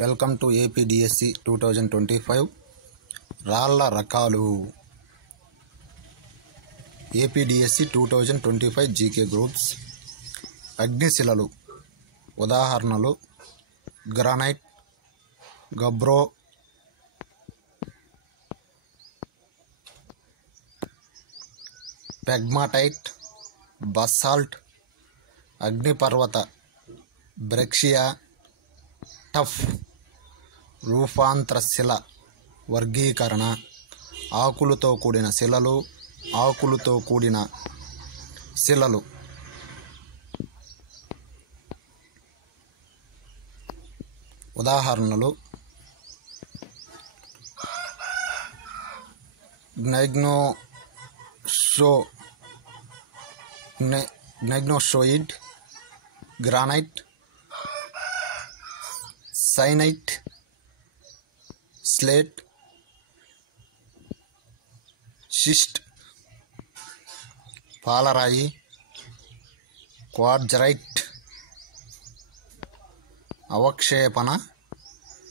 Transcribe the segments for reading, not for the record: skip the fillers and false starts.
Welcome to APDSC 2025 రాళ్ల రకాలు. APDSC 2025 GK groups. అగ్నిశిలలు ఉదాహరణలు: గ్రానైట్, గబ్రో, పెగ్మాటైట్, బసాల్ట్. అగ్నిపర్వత బ్రెక్షియా, టఫ్. రూపాంతరశిల వర్గీకరణ: ఆకులతో కూడిన శిలలు, ఆకులతో కూడిన శిలలు. ఉదాహరణలు: గ్నైగ్నోసోయిడ్, గ్రానైట్, సైనైట్, స్లేట్, షిస్ట్, పాలరాయి, క్వార్ట్జరైట్. అవక్షేపణ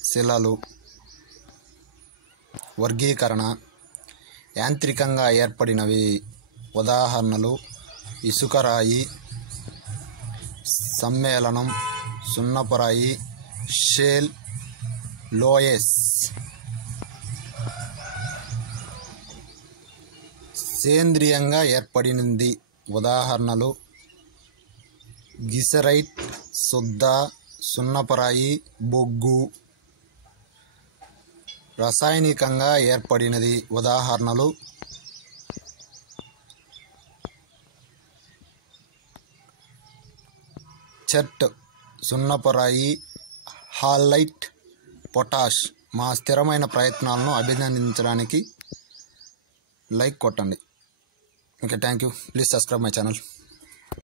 శిలలు. వర్గీకరణ: యాంత్రికంగా ఏర్పడినవి. ఉదాహరణలు: ఇసుకరాయి, సమ్మేళనం, సున్నపురాయి, షేల్, లోయస్. సేంద్రియంగా ఏర్పడినది. ఉదాహరణలు: గిసరైట్, సుద్ద, సున్నపురాయి, బొగ్గు. రసాయనికంగా ఏర్పడినది. ఉదాహరణలు: చెర్ట్, సున్నపురాయి, హాలైట్, పొటాష్. మా స్థిరమైన ప్రయత్నాలను అభినందించడానికి లైక్ కొట్టండి. Okay, thank you. Please subscribe my channel.